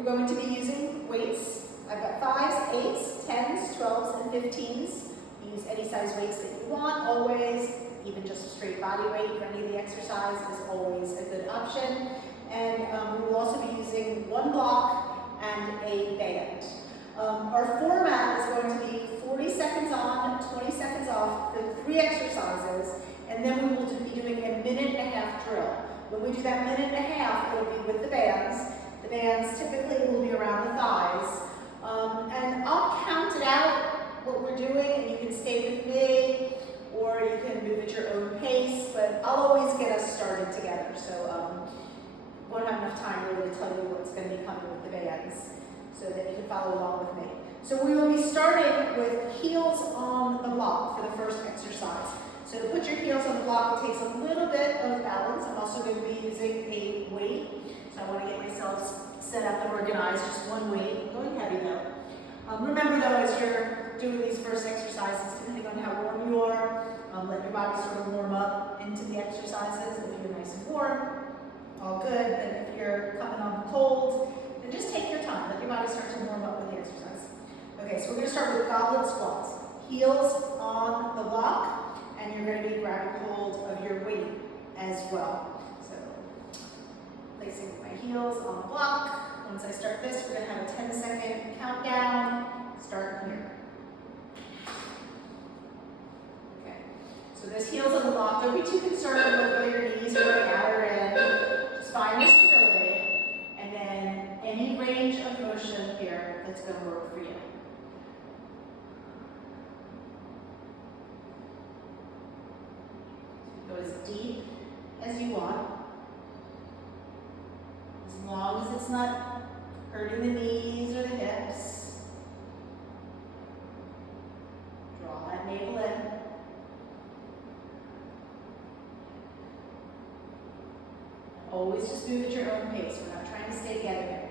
we're going to be using weights. I've got 5s, 8s, 10s, 12s, and 15s. Use any size weights that you want, always. Even just straight body weight for any of the exercise is always a good option. And we will also be using one block and a band. Our format is going to be 40 seconds on, 20 seconds off for 3 exercises, and then we will be doing a 1.5 minute drill. When we do that 1.5 minutes, it'll be with the bands. The bands typically will be around the thighs. And I'll count it out, what we're doing, and you can stay with me, or you can move at your own pace, but I'll always get us started together. So won't have enough time really to tell you what's going to be coming with the bands, so that you can follow along with me. So we will be starting with heels on the block for the first exercise. So to put your heels on the block, it takes a little bit of balance. I'm also going to be using a weight. So I want to get myself set up and organized, just one weight. I'm going heavy though. Remember though, as you're doing these first exercises, depending on how warm you are, let your body sort of warm up into the exercises. If you're nice and warm, all good. But if you're coming on cold, then just take your time. Let your body start to warm up with the exercise. Okay, so we're going to start with goblet squats. Heels on the block, and you're going to be grabbing hold of your weight as well. So placing my heels on the block. Once I start this, we're going to have a 10-second countdown. Start here. Okay, so this heels on the block. Don't be too concerned with whether your knees are going out or in. Just find your stability, and then any range of motion here that's going to work for you. Go as deep as you want, as long as it's not hurting the knees or the hips. Draw that navel in. Always just move at your own pace. We're not trying to stay together here.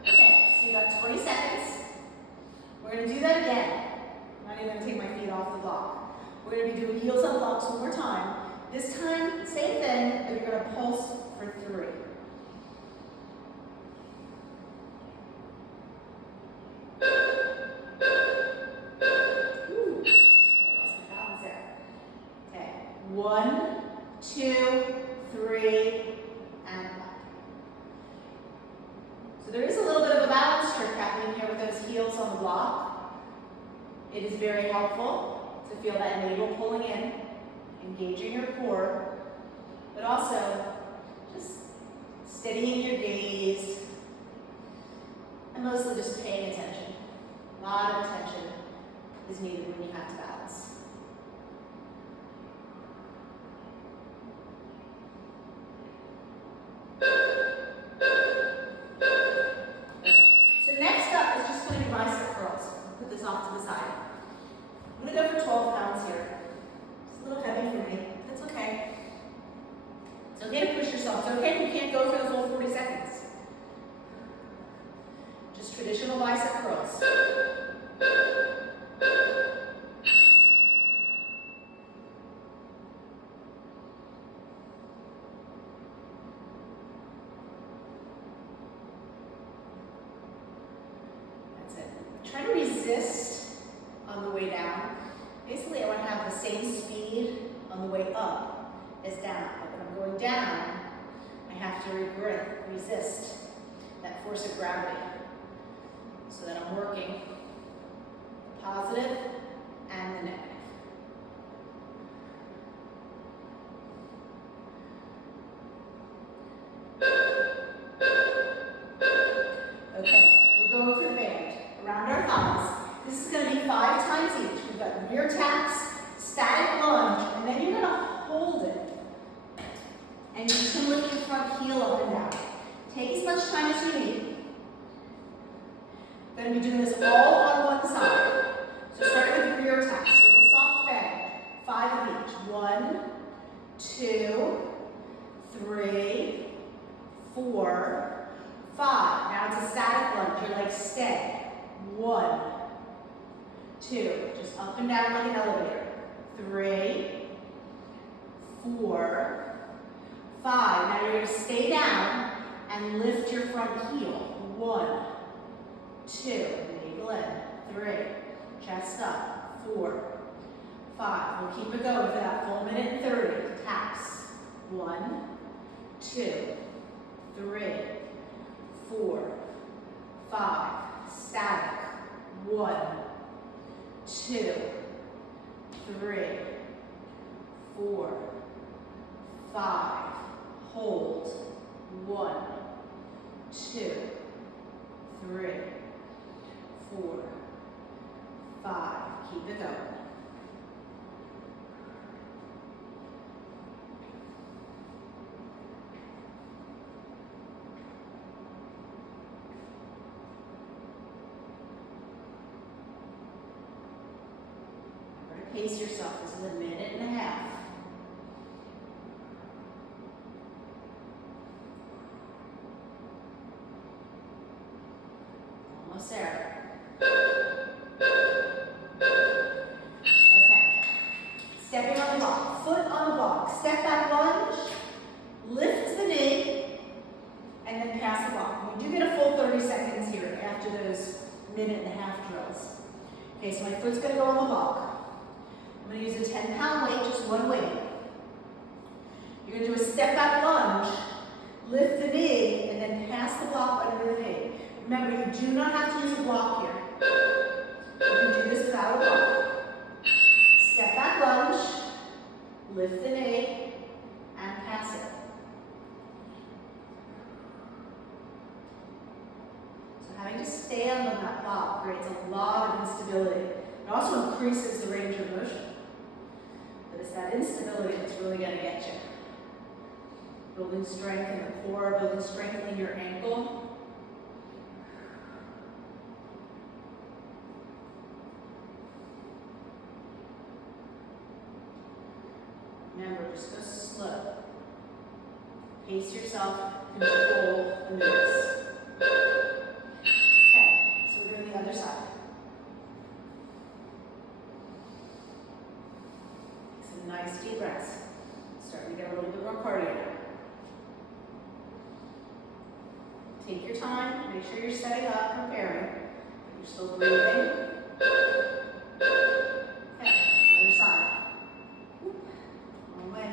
Okay, so you got 20 seconds. We're going to do that again. I'm not even going to take my feet off the block. We're going to be doing heels on blocks one more time. This time, same thing, but you're going to pulse for 3. Ooh. Okay, lost my balance there. Okay, 1, 2, 3, and up. So there is a little bit of a balance trick happening here with those heels on the block. It is very helpful to feel that navel pulling in, engaging your core, but also just steadying your gaze, and mostly just paying attention. A lot of attention is needed when you have to balance. So next up is just going to be bicep curls. Put this off to the side. I'm going to go for 12 pounds here. It's a little heavy for me. That's okay. It's okay to push yourself. It's okay if you can't go for the full 40 seconds. Just traditional bicep curls. That's it. Try to resist on the way down. Basically, I want to have the same speed on the way up as down. But when I'm going down, I have to resist that force of gravity so that I'm working the positive and the negative. Okay, we're going for the band around our thighs. This is going to be 5 times each. We've got rear taps, static lunge, and then you're going to hold it. And you can lift your front heel up and down. Take as much time as you need. We're going to be doing this all on one side. So start with rear taps, little soft bend. 5 of each. 1, 2, 3, 4, 5. Now it's a static lunge. Your legs stay. 1, 2. Just up and down like an elevator. 3, 4, 5. Now you're going to stay down and lift your front heel. 1, 2, navel in, 3, chest up, 4, 5. We'll keep it going for that full minute and 30. Taps. 1, 2, 3, 4, 5. Static. 1, 2, 3, 4, 5. Hold. 1, 2, 3, 4, 5. Keep it going. Pace yourself. This is a minute and a half. Almost there. Okay. Stepping on the block. Foot on the block. Step back lunge. Lift the knee. And then pass the block. We do get a full 30 seconds here after those minute and a half drills. Okay, so my foot's going to go on the block. I'm going to use a 10-pound weight, just one weight. You're going to do a step back lunge, lift the knee, and then pass the block under the knee. Remember, you do not have to use a block here. You can do this without a block. Step back lunge, lift the knee, and pass it. So having to stand on that block creates a lot of instability. It also increases the range of motion. But it's that instability that's really going to get you. Building strength in the core, building strength in your ankle. Remember, just go slow. Pace yourself, control the moves. Okay, so we're doing the other side. Nice deep breaths. Starting to get a little bit more cardio now. Take your time. Make sure you're setting up, preparing. You're still breathing. Okay, other side. Long way.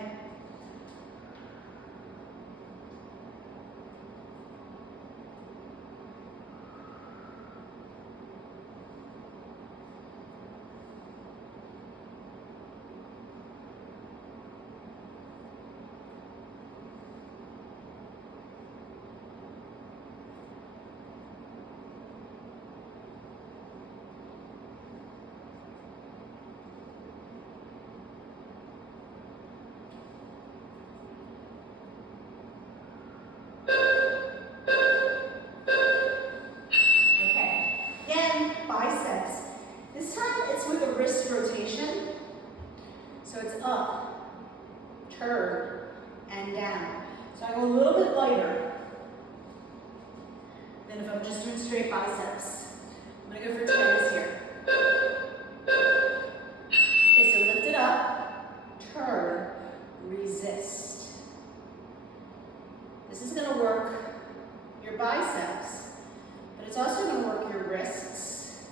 Up, turn, and down. So I go a little bit lighter than if I'm just doing straight biceps. I'm going to go for 10s here. Okay, so lift it up, turn, resist. This is going to work your biceps, but it's also going to work your wrists,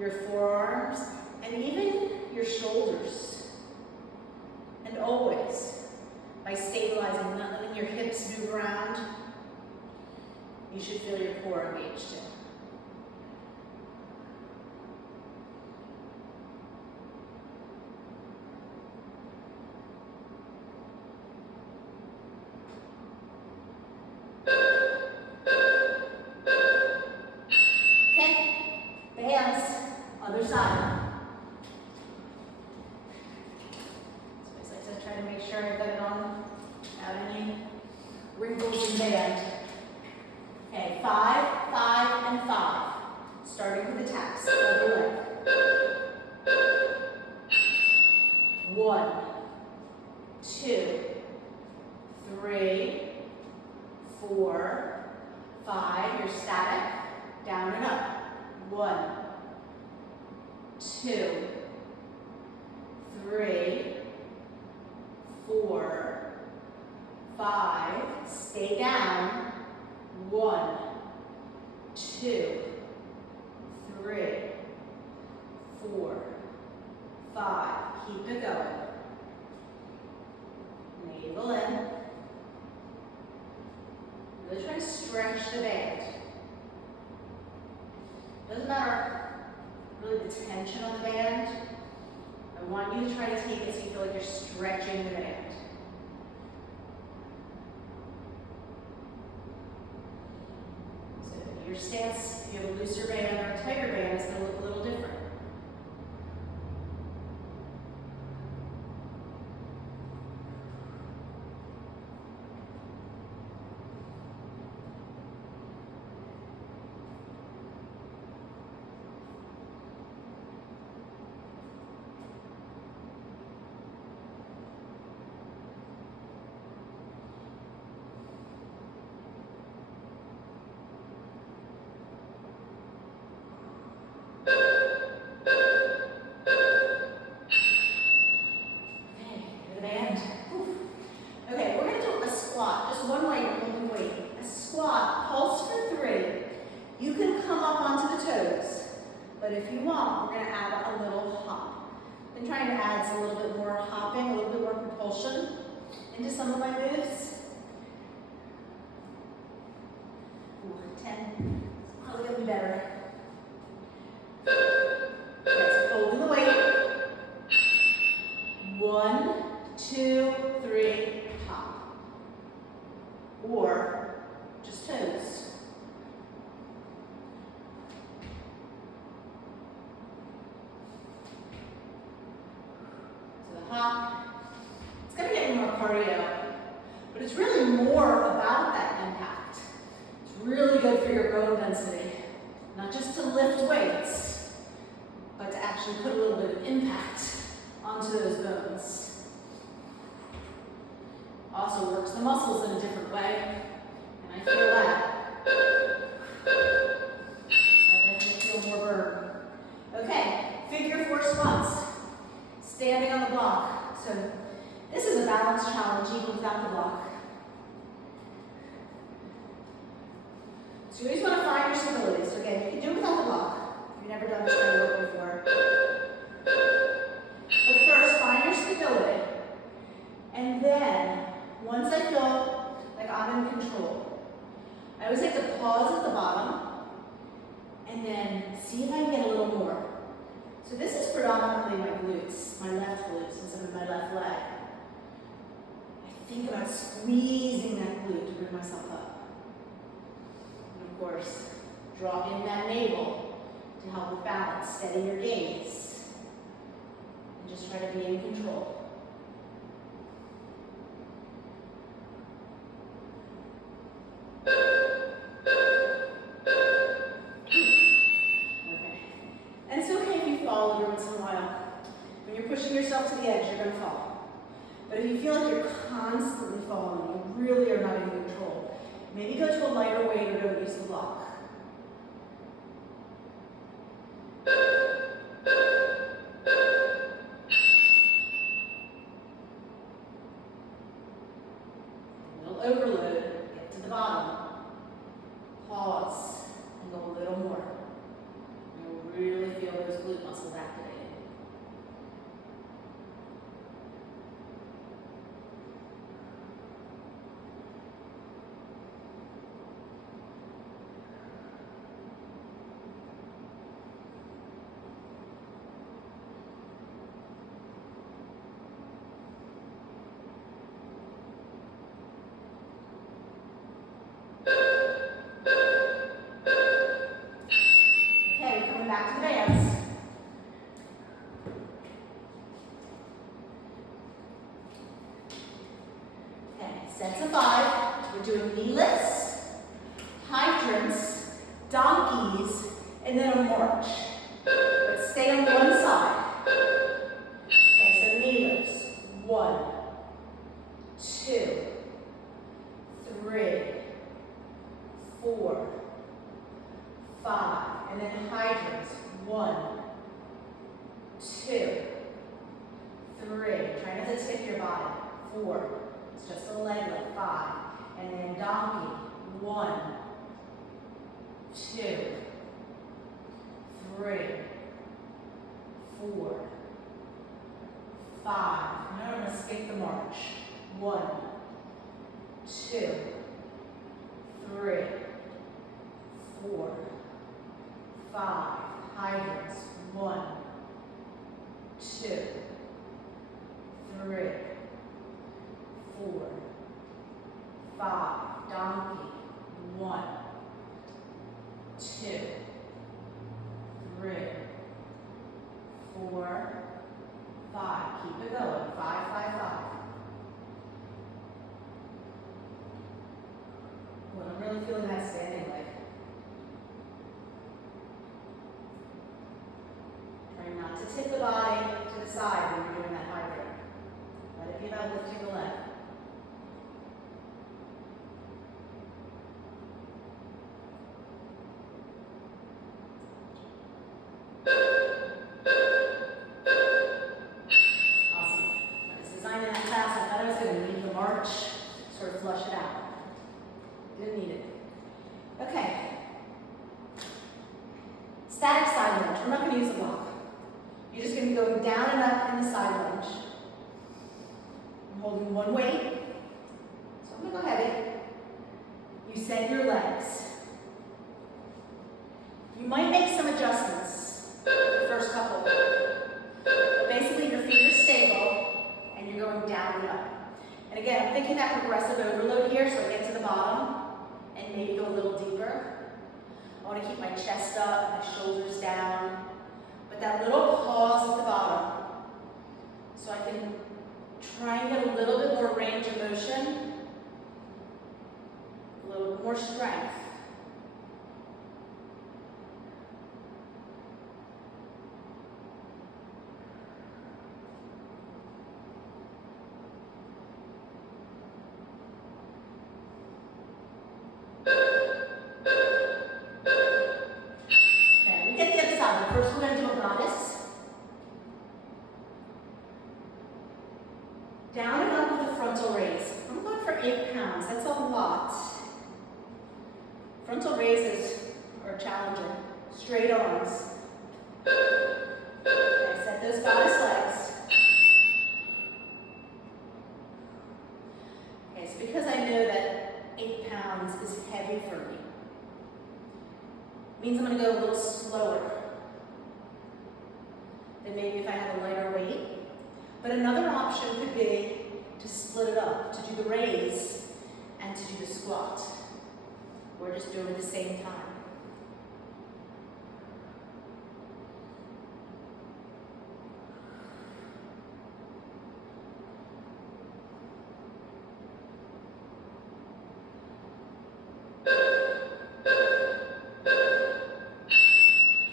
your forearms, and even your shoulders. And always, by stabilizing, not letting your hips move around, you should feel your core engaged too. Okay, bands, other side. Try to make sure I've got it on without any wrinkles in band. Okay, 5, 5, and 5. Starting with the taps. Other leg. 1, 2, 3, 4, 5. You're static. Down and up. 1, 2, 3, 4, 4, 5, stay down, 1, 2, 3, 4, 5, keep it going. Navel in. Really try to stretch the band. Doesn't matter really the tension on the band. I want you to try to take it so you feel like you're stretching the band. So your stance, if you have a looser band or a tighter band, is going to look a little different. But if you want, we're going to add a little hop. I'm trying to add a little bit more hopping, a little bit more propulsion into some of my moves. Ooh, 10. It's probably going to be better. Okay, so holding the weight. 1, 2, 3, hop. Or just toes. It's going to get more cardio, but it's really more about that impact. It's really good for your bone density, not just to lift weights, but to actually put a little bit of impact onto those bones. Also works the muscles in a different way, and I feel that. I definitely feel more burn. Okay, figure 4 squats. Standing on the block. So this is a balance challenge even without the block. So you always want to find your stability. So again, you can do it without the block. If you've never done this kind of work before. But first, find your stability. And then, once I feel like I'm in control, I always like to pause at the bottom and then see if I can get a little more. So this is predominantly my glutes, my left glutes, and some of my left leg. I think about squeezing that glute to bring myself up. And of course, draw in that navel to help with balance. Steady your gaze. And just try to be in control. To the edge, you're going to fall. But if you feel like you're constantly falling, you really are not in control, maybe go to a lighter weight or don't use the block. A little overload, get to the bottom, pause, and go a little more. You'll really feel those glute muscles activated. Back to the bands. Okay, sets of 5. We're doing knee lifts, hydrants, donkeys, and then a march. But stay on one side. Okay, so knee lifts. 1, 2, 3, 4, 5. And then hydrants. 1, 2, 3. Try not to tip your bottom. 4. It's just a leg lift, 5. And then donkey, 1, 2, 3, 4, 5. Now I'm going to skip the march. 1, 2, 3, 4, 5. Hydrants. 1, 2, 3, 4, 5. Donkey. 1, 2, 3, 4, 5. Keep it going. 5, 5, 5. Well, I'm really feeling that standing leg. Try not to tip the body to the side when you're doing that hydrant. Let it be about lifting the leg. Flush it out. Didn't need it. Okay. Static side lunge. We're not going to use a block. You're just going to be going down and up in the side lunge. I'm holding one weight. So I'm going to go heavy. You set your legs. You might make some adjustments the first couple. But basically your feet are stable and you're going down and up. And again, I'm thinking that progressive overload here, so I get to the bottom and maybe go a little deeper. I want to keep my chest up, my shoulders down, but that little pause at the bottom, so I can try and get a little bit more range of motion, a little more strength. First, we're going to do a goddess. Down and up with a frontal raise. I'm going for 8 pounds. That's a lot. Frontal raises are challenging. Straight arms. Okay, set those goddess legs. Okay, so because I know that 8 pounds is heavy for me, means I'm going to go a little slower than maybe if I had a lighter weight. But another option could be to split it up, to do the raise and to do the squat. Or just do it at the same time.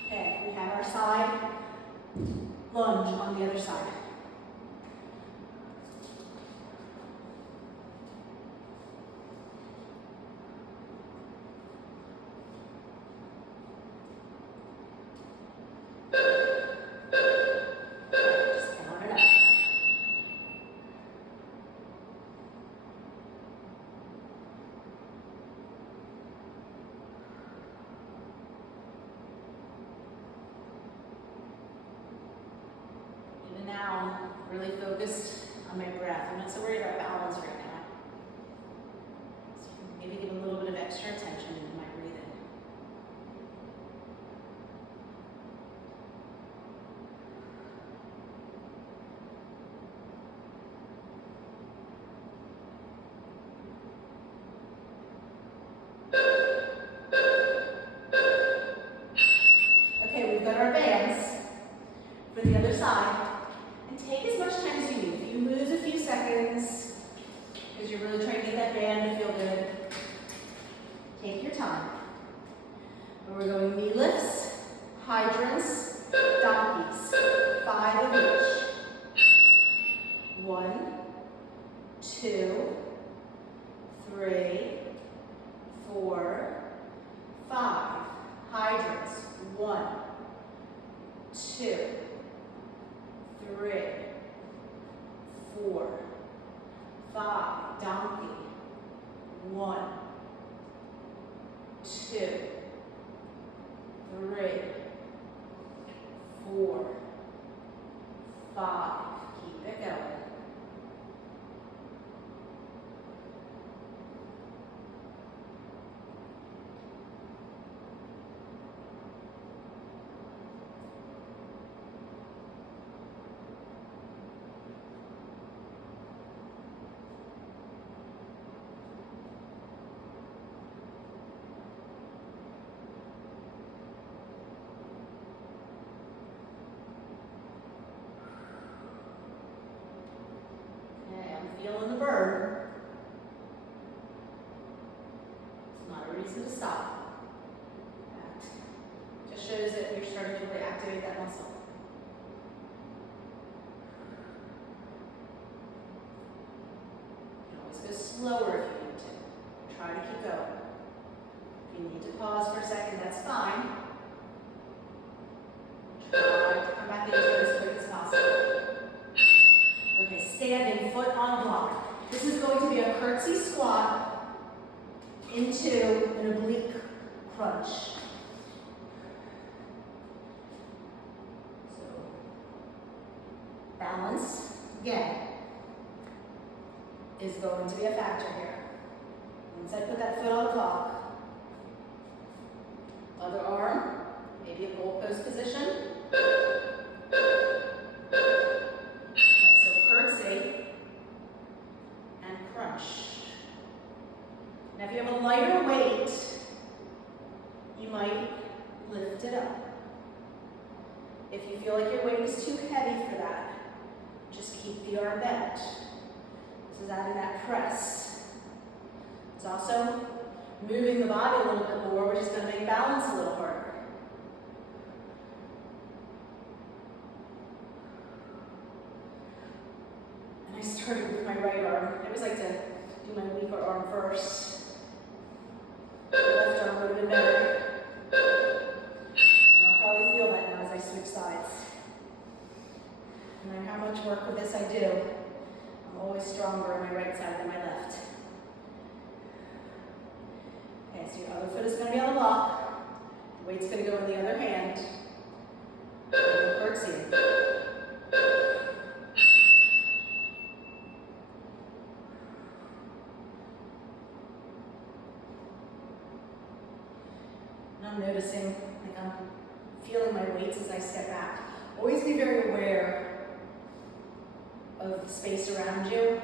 Okay, we have our side lunge on the other side. Just down and up. And now, really focused on my breath. I'm not so worried about balance right now. So maybe give a little bit of extra attention into my breathing. Okay, we've got our bands for the other side. And take as much time as you need. If you lose a few seconds, because you're really trying to get that band to feel good, take your time. And we're going knee lifts, hydrants, donkeys. 5 of each. 1, 2, 3, 4, 5. Hydrants. 1, 2, 3, 4, 5, donkey. 1, 2, 3, 4, 5. Keep it going. Feeling the burn. It's not a reason to stop. That just shows that you're starting to reactivate that muscle. You can always go slower if you need to. Try to keep going. If you need to pause for a second, that's fine. Try to come back into it as quick as possible. Okay, standing, foot on block. This is going to be a curtsy squat into an oblique crunch. So, balance, again, is going to be a factor here. Once I put that foot on the block, other arm, maybe a goalpost position. And crunch. Now if you have a lighter weight, you might lift it up. If you feel like your weight is too heavy for that, just keep the arm bent. This is adding that press. It's also moving the body a little bit more, which is going to make balance a little harder. I started with my right arm. I always like to do my weaker arm first. The left arm would have been better. And I'll probably feel that now as I switch sides. No matter how much work with this I do, I'm always stronger on my right side than my left. Okay, so your other foot is going to be on the block. The weight's going to go in the other hand. And curtsy. I'm noticing, like I'm feeling my weights as I step back. Always be very aware of the space around you.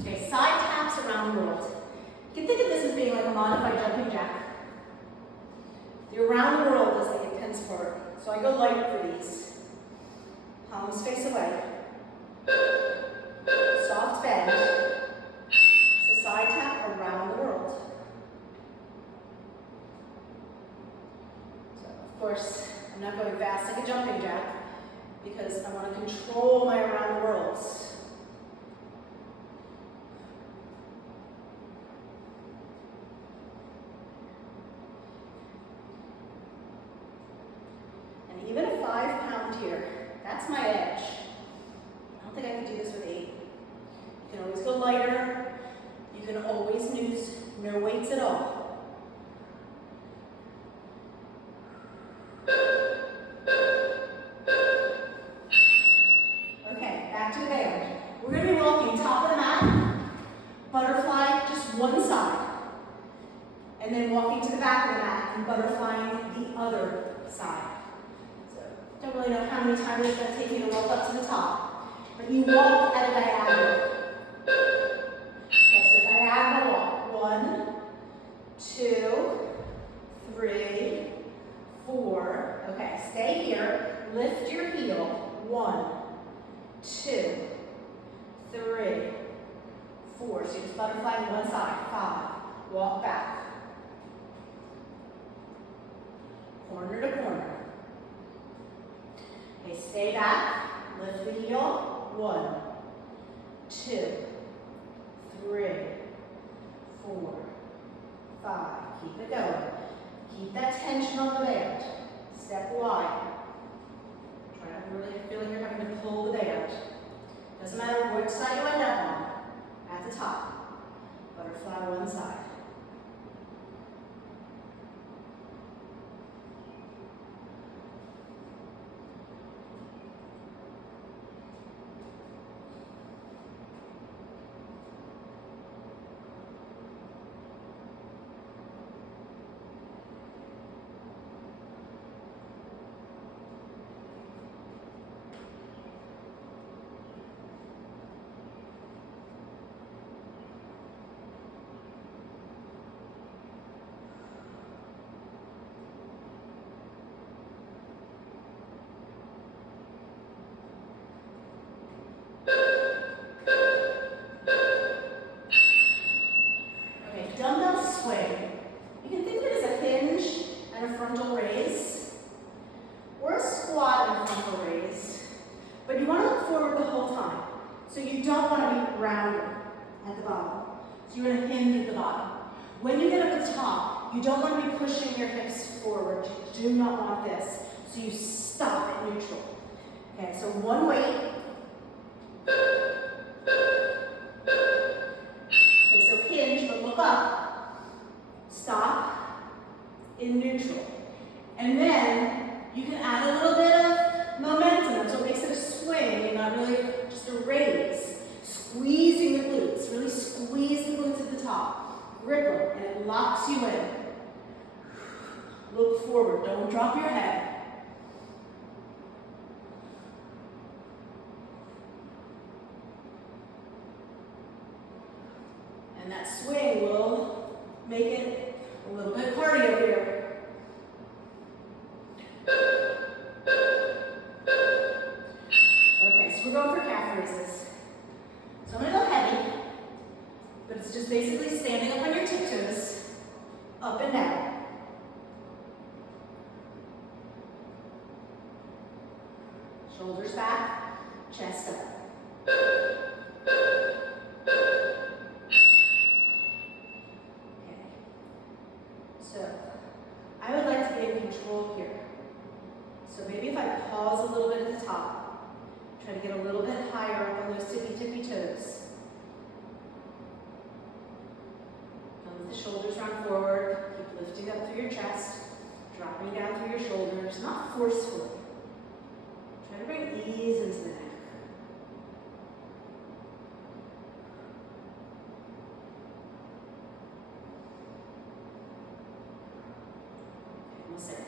Okay, side taps around the world. You can think of this as being like a modified jumping jack. The around the world is the intense part. So I go light for these. Palms face away. Soft bend. So side tap around the world. So of course, I'm not going fast like a jumping jack because I want to control my around the worlds. Even a 5-pound here, that's my edge. I don't think I can do this with 8. You can always go lighter. You can always use no weights at all. Okay, back to the band. We're going to be walking top of the mat, butterfly just one side, and then walking to the back of the mat and butterflying the other side. Don't really know how many times it's going to take you to walk up to the top, but you walk at a diagonal. Okay, so diagonal walk. 1, 2, 3, 4. Okay, stay here. Lift your heel. 1, 2, 3, 4. So you just butterfly to one side. 5. Walk back. corner to corner. Okay, stay back, lift the heel. 1, 2, 3, 4, 5. Keep it going. Keep that tension on the band. Step wide. Try to really feel like you're having to pull the band. Doesn't matter what side you end up on. At the top. Butterfly one side. Dumbbell swing. You can think of it as a hinge and a frontal raise, or a squat and a frontal raise, but you want to look forward the whole time. So you don't want to be rounded at the bottom. So you're going to hinge at the bottom. When you get up the top, you don't want to be pushing your hips forward. You do not want this. So you stop at neutral. Okay, so one weight. Okay, so hinge, but look up. Stop in neutral. And then you can add a little bit of momentum, so it makes it a swing and not really just a raise. Squeezing the glutes, really squeeze the glutes at the top. Grip them, and it locks you in. Look forward, don't drop your head. And that swing will make it a little bit cardio here. Okay, so we're going for calf raises. So I'm going to go heavy, but it's just basically standing up on your tiptoes, up and down. Shoulders back, chest up. So, I would like to be in control here. So maybe if I pause a little bit at the top, try to get a little bit higher up on those tippy toes. Don't let the shoulders run forward. Keep lifting up through your chest, dropping down through your shoulders, not forcefully. Try to bring ease into the neck. Almost there.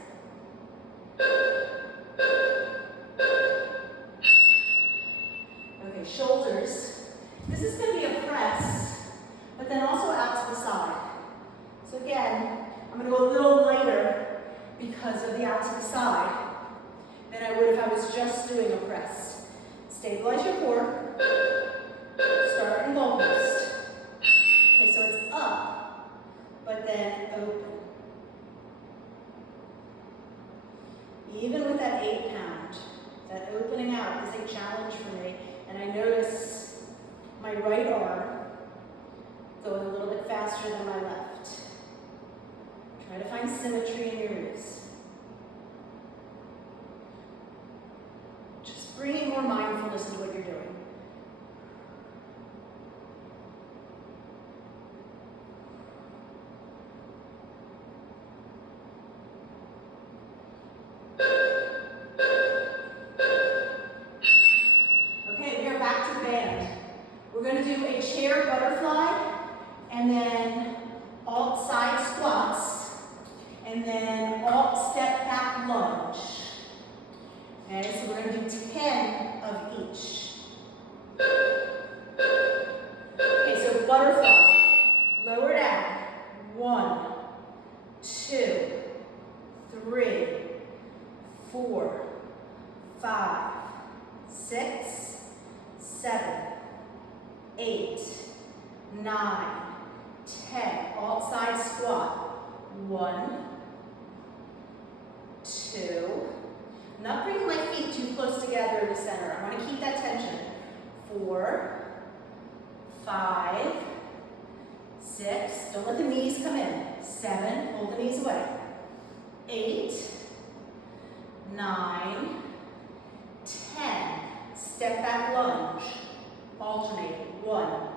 Okay, shoulders. This is going to be a press, but then also out to the side. So again, I'm going to go a little lighter because of the out to the side than I would if I was just doing a press. Stabilize your core. Start in goalpost. Okay, so it's up, but then open. Even with that 8 pound, that opening out is a challenge for me. And I notice my right arm going a little bit faster than my left. Try to find symmetry in your moves. Just bringing more mindfulness into what you're doing. Okay, we are back to the band. We're going to do a chair butterfly, and then alt side squats, and then alt step back lunge. Okay, so we're going to do 10 of each. Okay, so butterfly, lower down. 1, 2, 3, 4, 5, 6, 7, 8, 9, 10. Alt side squat. 1, 2. I'm not bringing my feet too close together in the center. I want to keep that tension. 4, 5, 6. Don't let the knees come in. 7. Hold the knees away. 8, 9, 10. Step back lunge. Alternate. 1,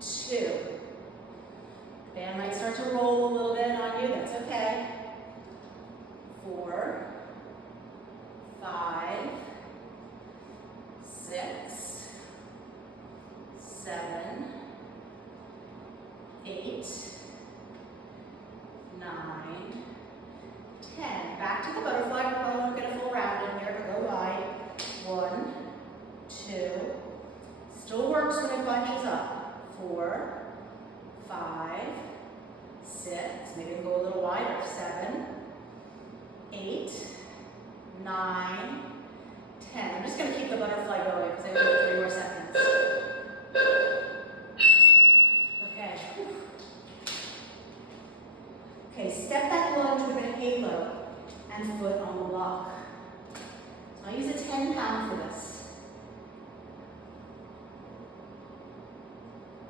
2. Band might start to roll a little bit on you. That's okay. 4, 5, 6, 7, 8, 9, 10. Back to the butterfly. We're probably won't get a full round in here, but go wide. 1, 2. Still works when it bunches up. 4, 5, 6. Maybe we can go a little wider. 7, 8, 9, 10. I'm just going to keep the butterfly going because I have 3 more seconds. Okay. Okay, step back lunge with a halo and foot on the block. So I use a 10-pound for this.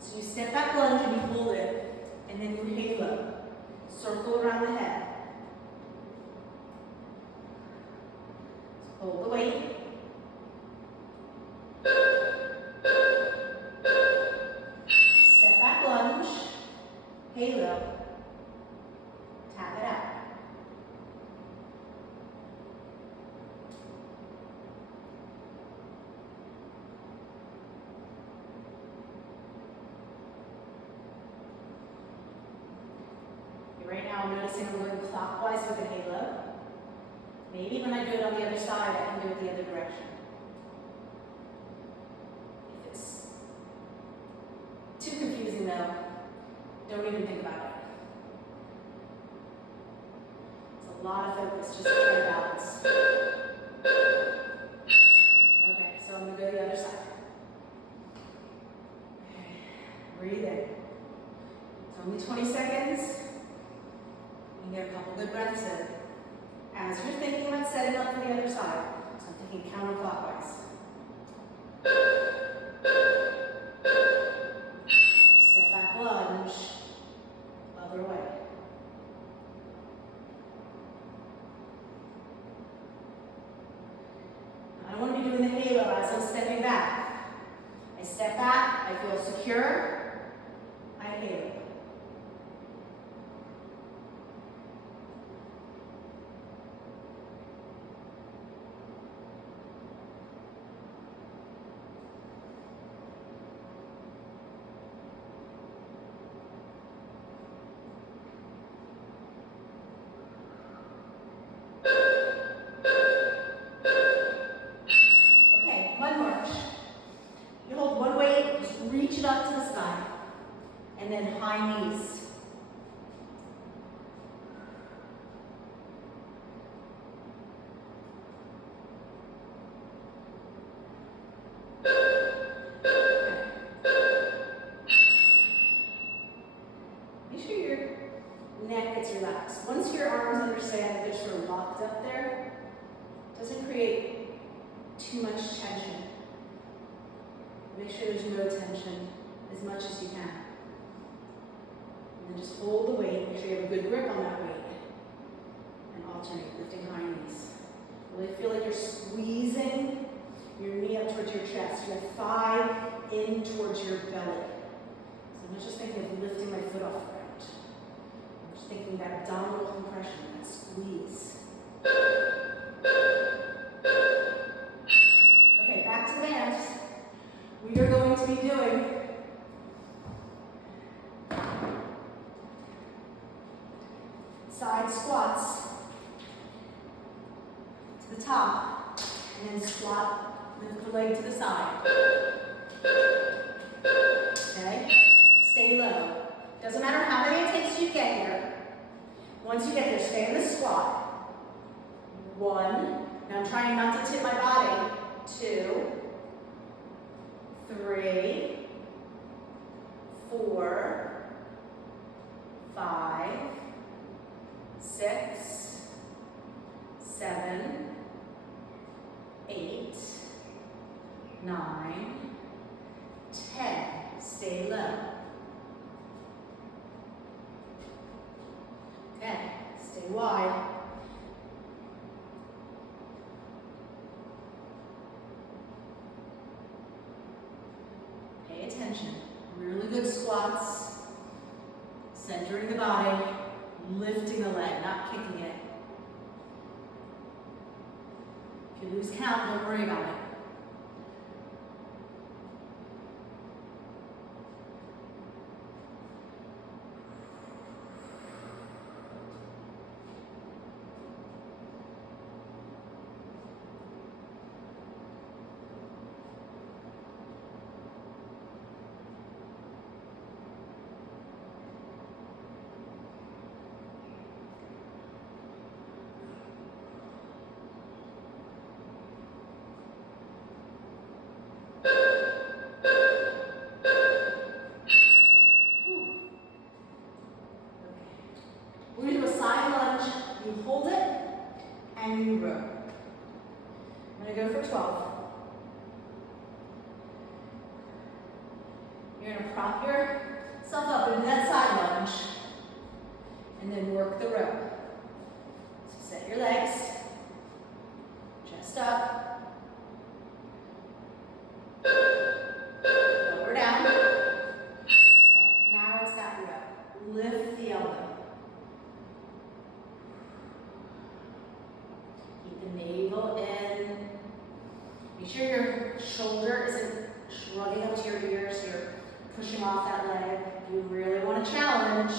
So you step back lunge and you hold it, and then you halo. Circle around the head. Hold the weight. Step back lunge. Halo. Tap it out. Right now I'm noticing I'm going clockwise with a halo. Maybe when I do it on the other side, I can do it the other direction. If it's too confusing though, don't even think about it. It's a lot of focus just to try to balance. Okay, so I'm going to go the other side. Okay, breathe in. It's only 20 seconds. You can get a couple good breaths in. As you're thinking about setting up for the other side, so I'm thinking counterclockwise. Step back lunge, other way. I don't want to be doing the halo as I'm stepping back. I step back, I feel secure, I halo. Reach it up to the sky, and then high knees. Make sure your neck gets relaxed. Once your arms understand that they're sort of locked up there, it doesn't create too much tension. Make sure there's no tension as much as you can. And then just hold the weight, make sure you have a good grip on that weight. And alternate, lifting high knees. Really feel like you're squeezing your knee up towards your chest, your thigh in towards your belly. So I'm not just thinking of lifting my foot off the ground. I'm just thinking that abdominal compression, that squeeze. Okay, back to the bands. We are going to be doing side squats to the top, and then squat, lift the leg to the side. Okay? Stay low. Doesn't matter how many it takes you to get here. Once you get there, stay in the squat. 1. Now I'm trying not to tip my body. 2. 3, 4, 5, 6, 9, 10. Stay low. Okay, stay wide. Pay attention. Really good squats. Centering the body, lifting the leg, not kicking it. If you lose count, don't worry about it. We're going to do a side lunge. You hold it and you row. I'm going to go for 12. You're going to prop yourself up into that side lunge and then work the row. So set your legs, chest up, lower down. Okay, now it's got row. Lift the elbow. The navel in. Make sure your shoulder isn't shrugging up to your ears. You're pushing off that leg. If you really want to challenge,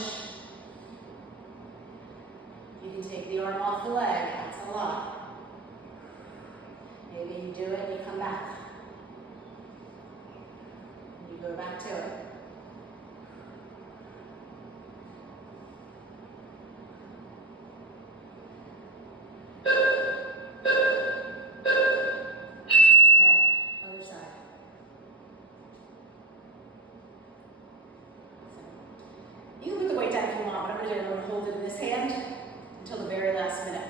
you can take the arm off the leg. That's a lot. Maybe you do it and you come back. And you go back to it. I'm going to hold it in this hand until the very last minute.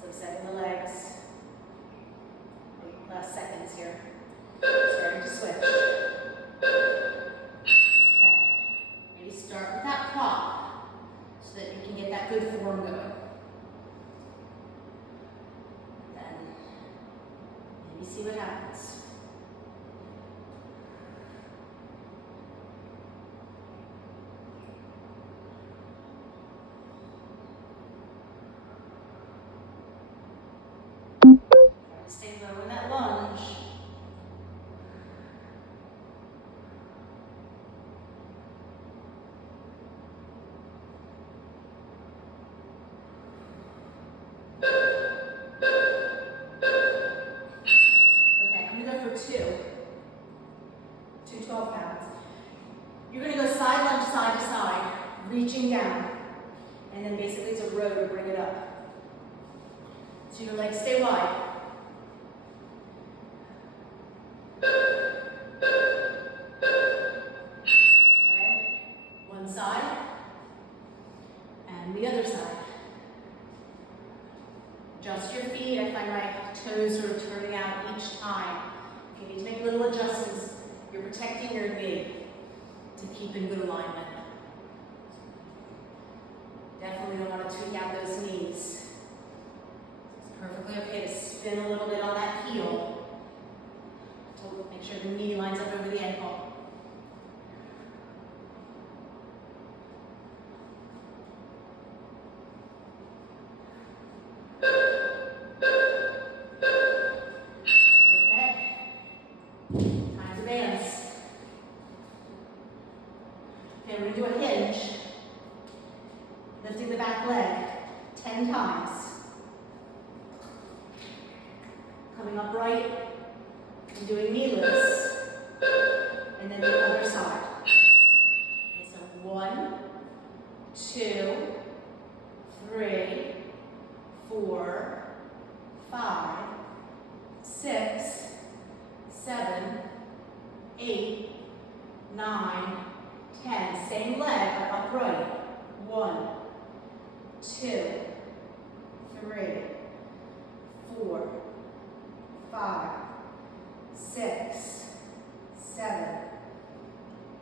So setting the legs. Last seconds here. Starting to switch. Okay. Maybe start with that prop so that you can get that good form going. Then maybe see what happens. Stay low in that lunge. Okay, I'm going to go for two 12 pounds. You're going to go side lunge, side to side, reaching down. And then basically it's a row to bring it up. So your legs stay wide. The other side. Adjust your feet. I find my toes sort of turning out each time. If you need to make little adjustments, you're protecting your knee to keep in good alignment. Definitely don't want to tweak out those knees. It's perfectly okay to spin a little bit on that heel to make sure the knee lines up over the ankle. We're going to do a hinge, lifting the back leg 10 times. Coming upright and doing knee lifts. And then the other side. Okay, so 1, 2, 3, 4, 5, 6, 7, 8, 9, 10. Same leg, but upright. 1, 2, 3, 4, 5, 6, 7,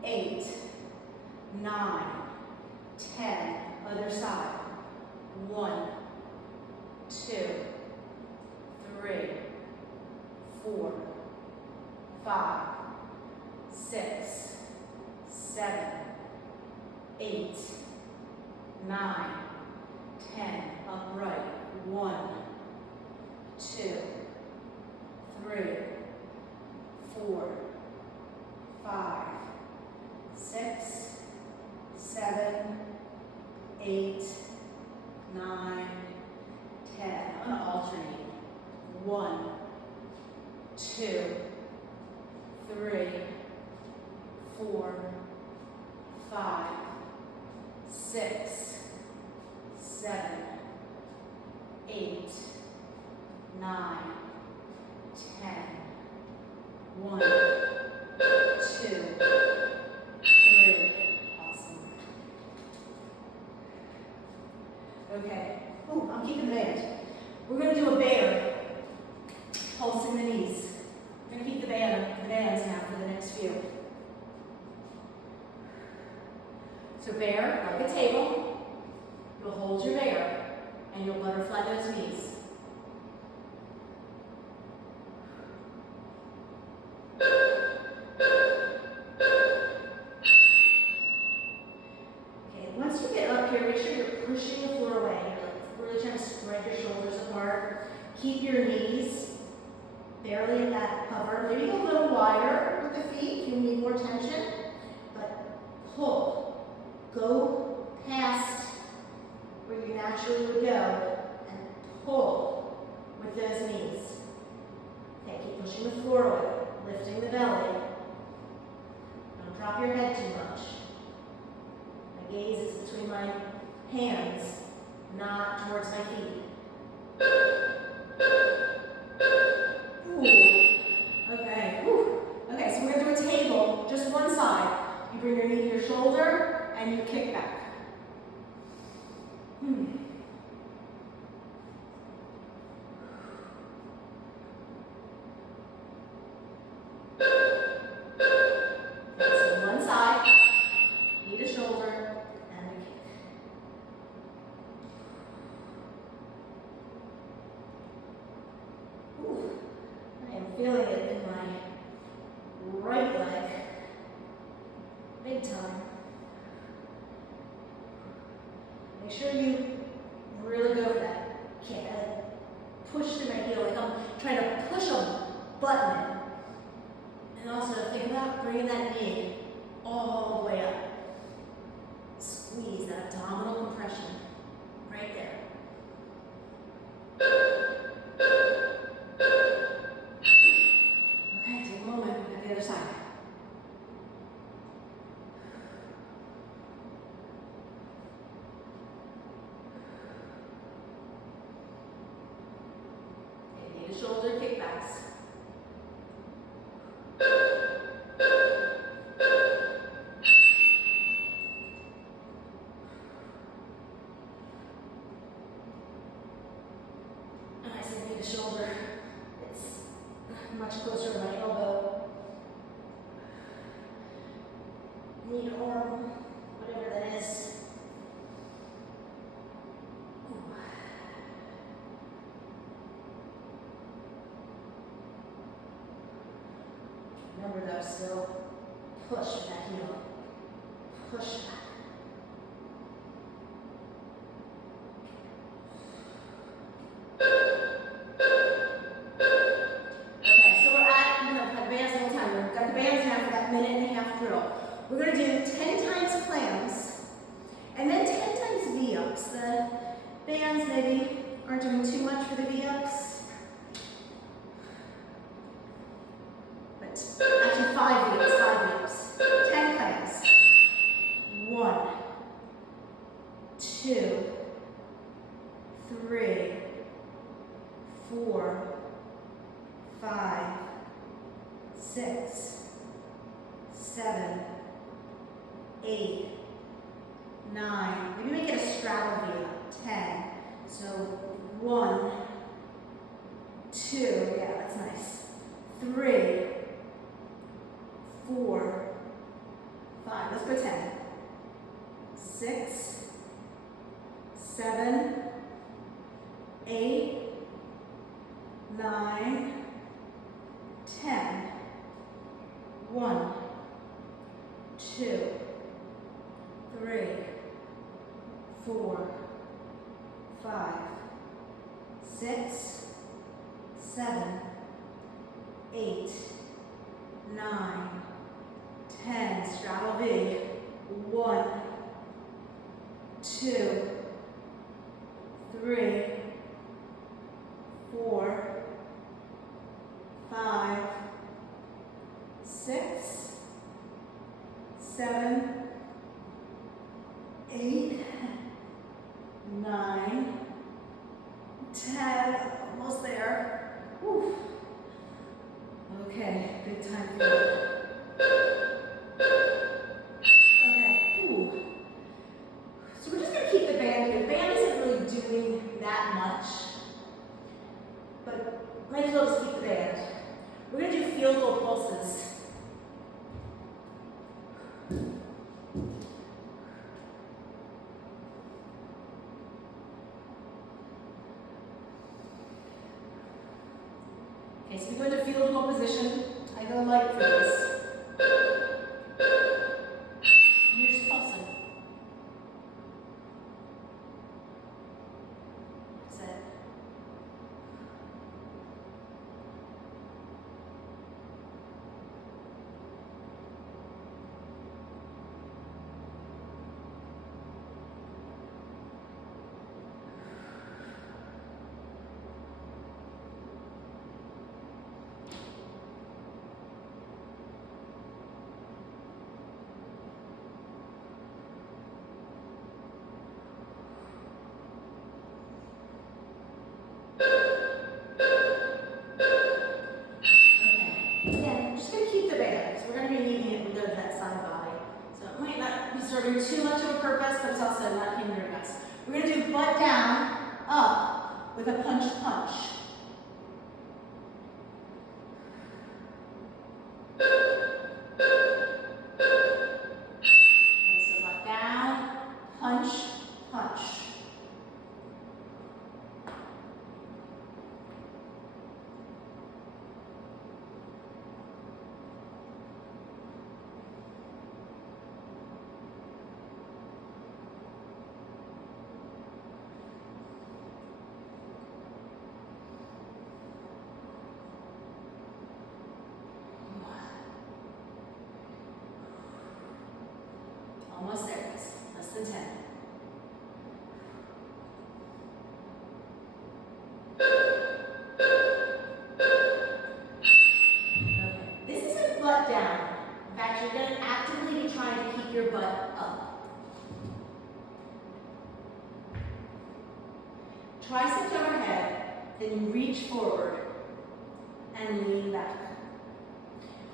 8, 9, 10. Other side. 1, 2, 3, 4, 5, 6, 7, 8, 9, 10. Upright. 1, 2, 3, 4, 5, 6, 7, 8, 9, 10. I'm going to alternate. 1, 2, 3, 4, 5, 6, 7, 8, 9, 10. 1, 2, 3. Awesome. Okay. Ooh, I'm keeping the band. We're going to do a bear. Pulsing the knees. We're going to keep the bands now for the next few. So bear, like a table. You'll hold your bear, and you'll butterfly those knees. Okay, once you get up here, make sure you're pushing the floor away. You're really trying to spread your shoulders apart. Keep your knees barely in that hover. Maybe go a little wider with the feet if you need more tension, but pull. Go past where you naturally would go and pull with those knees. Okay, keep pushing the floor away, lifting the belly. Don't drop your head too much. My gaze is between my hands, not towards my feet. Ooh. Okay. Ooh. Okay, so we're going to do a table, just one side. You bring your knee to your shoulder, and you kick back. So one side, knee to shoulder, and we kick. Ooh, I am feeling it in my right leg. Big time. Make sure you really go for that kick. I push through my heel like I'm trying to push a button in. And also think about bringing that knee all the way up. Squeeze that abdominal compression right there. Okay, take a moment at the other side. Shoulder kickbacks. And I say knee to shoulder. It's much closer to my elbow. Knee to arm, whatever that is. Remember though, still push that heel. Push back. Okay, so we're at, you know, have the bands the whole time. We've got the bands now for that 1.5-minute drill. We're going to do 10 times clams and then 10 times V-ups. The bands maybe aren't doing too much for the V-ups. Actually, 5 V-ups. 10 clams. 1, 2, 3, 4, 5, 6, 7, 8, 9. Maybe make it a straddle V-up. 10. So 1, 2. Yeah, that's nice. 3, 4, 5. Let's go 10. 6, 7, 8, 9, 10. 1, 2, 3, 4, 5, 6, 7, 8, 9, 10. Straddle V. 1, 2, 3, 4, 5, 6, 7, 8, 9, 10. Almost there. Whew. Okay, big time for you. Okay. Ooh. So we're just going to keep the band here. The band isn't really doing that much, but might as well just keep the band. We're going to do field goal pulses. Okay, so we go into field goal position. I go light for this. And you're just pulsing. That's it. Too much of a purpose, but it's also not hindering us. We're going to do butt down, up, with a punch, punch. Okay, so butt down, punch, punch. Almost there, guys. Less than 10. Okay. This isn't butt down. In fact, you're going to actively be trying to keep your butt up. Triceps overhead, then reach forward and lean back.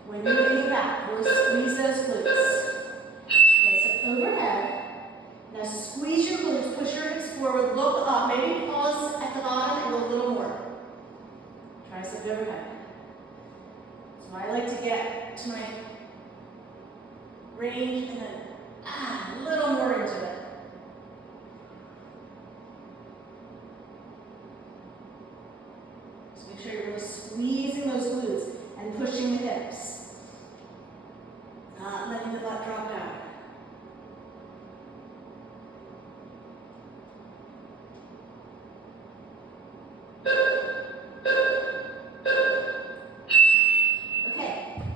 When you lean back, we'll squeeze those glutes. Overhead. Now squeeze your glutes, push your hips forward, look up, maybe pause at the bottom and go a little more. Tricep overhead. So I like to get to my range and then a little more into it. So make sure you're really squeezing those glutes and pushing the hips. Not letting the butt drop down.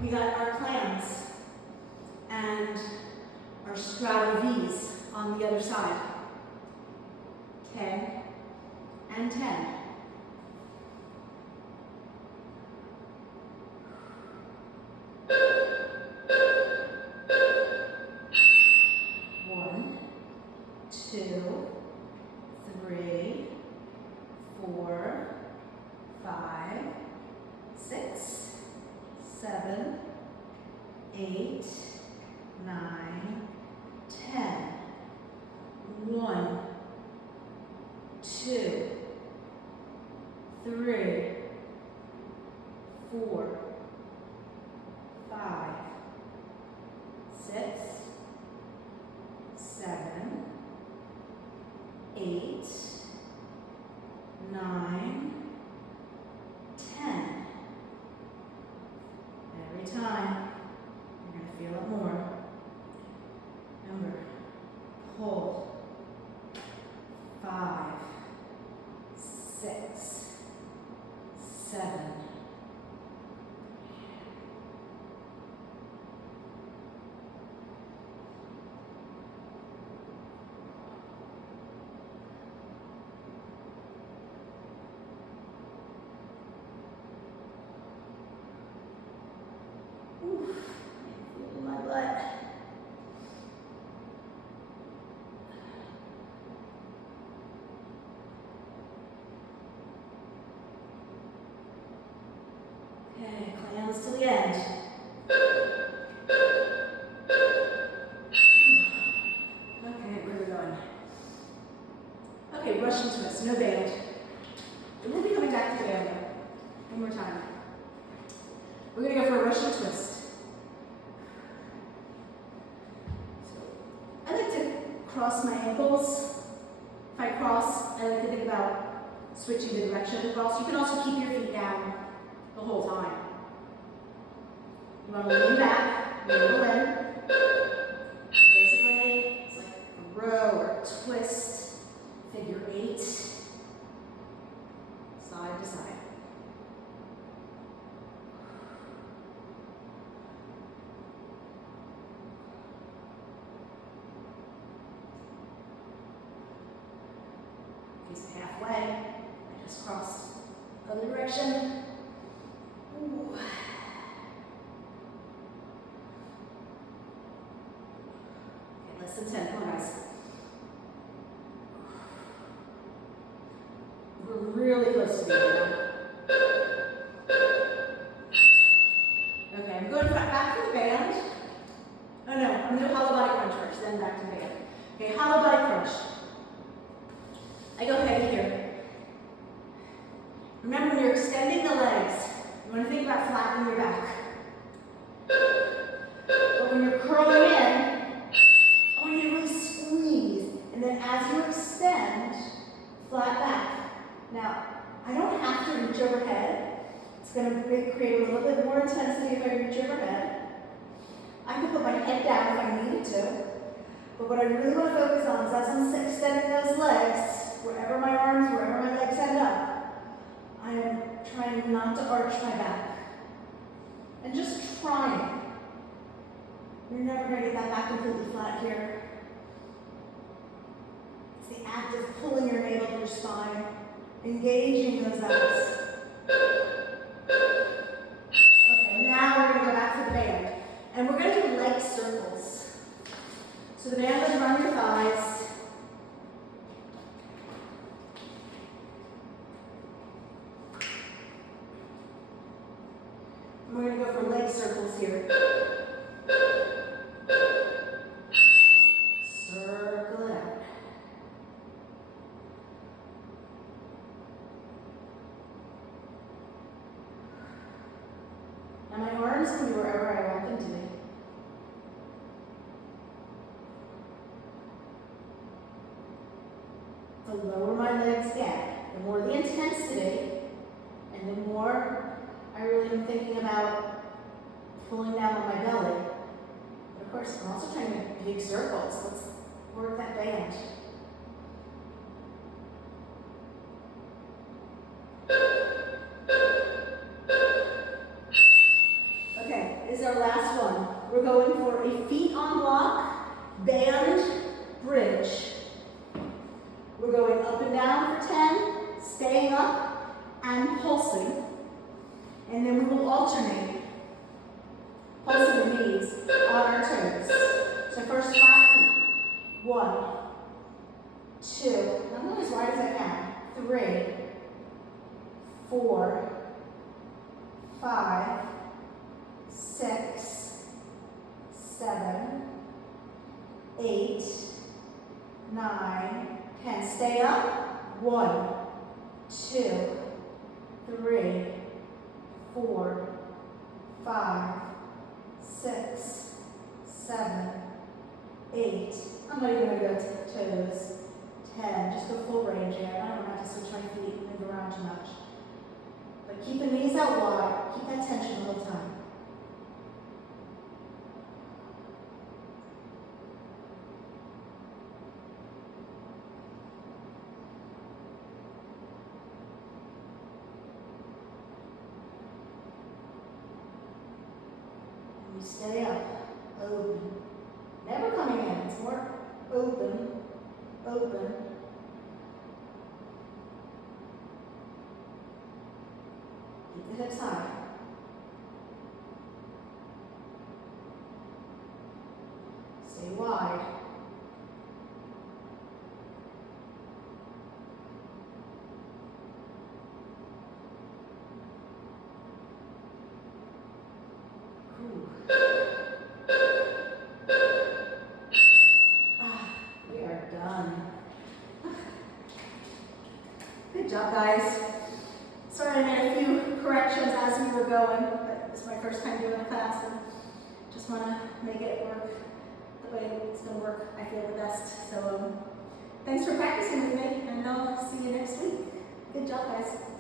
We got our clams and our straddle V's on the other side. 10 and 10. One, 2, 3, 4, 5, 6, 7, 8, 9, 10. 1, 2, 3, 4, time, you're going to feel it more. Remember, hold. 5, 6, 7. Oof, I'm feeling my butt. Okay, clams to the end. Okay, where are we going? Okay, Russian twist, no band. And we'll be coming back to the band though. One more time. We're going to go for a Russian twist. So, I like to cross my ankles. If I cross, I like to think about switching the direction of the cross. You can also keep your feet down the whole time. You want to lean back, roll in. Basically, it's like a row or a twist, figure 8, side to side. Halfway, I just crossed the other direction. Ooh. Okay, less than 10, come on guys. We're really close to the end now. Okay, I'm going back to the band. Oh no, I'm going to do hollow body crunch first, then back to the band. Okay, hollow body crunch. I go heavy here. Remember, when you're extending the legs, you want to think about flattening your back. But when you're curling in, I want you to really squeeze. And then as you extend, flat back. Now, I don't have to reach overhead. It's going to create a little bit more intensity if I reach overhead. I could put my head down if I needed to. But what I really want to focus on is as I'm extending those legs, wherever my arms, wherever my legs end up, I am trying not to arch my back. And just trying. You're never going to get that back completely flat here. It's the act of pulling your navel to your spine, engaging those abs. Okay, now we're going to go back to the band. And we're going to do leg circles. So the band is around your thighs. We're going to go for leg circles here. Circle it out. Now my arms can be wherever I want them to be. The lower my legs get, the more the intensity, and the more I really am thinking about pulling down on my belly. But of course, I'm also trying to make big circles. Let's work that band. Okay, this is our last one. We're going for a feet on block, band, bridge. We're going up and down for 10, staying up and pulsing. And then we will alternate pulsing the knees on our toes. So first 5 feet. 1, 2, I'm going as wide as I can. 3, 4, 5, 6, 7, 8, 9, 10. Stay up. 1, 2, 3, 4, 5, 6, 7, 8. I'm not even going to go to toes. 10. Just go full range here. I don't have to switch my feet and move around too much. But keep the knees out wide. Keep that tension the whole time. You stay up, open. Never coming in, it's more open, open. Keep the hips high. Stay wide. We are done. Good job, guys. Sorry I made a few corrections as we were going, but this is my first time doing a class and just want to make it work the way it's going to work, I feel, the best. So thanks for practicing with me, and I'll see you next week. Good job, guys.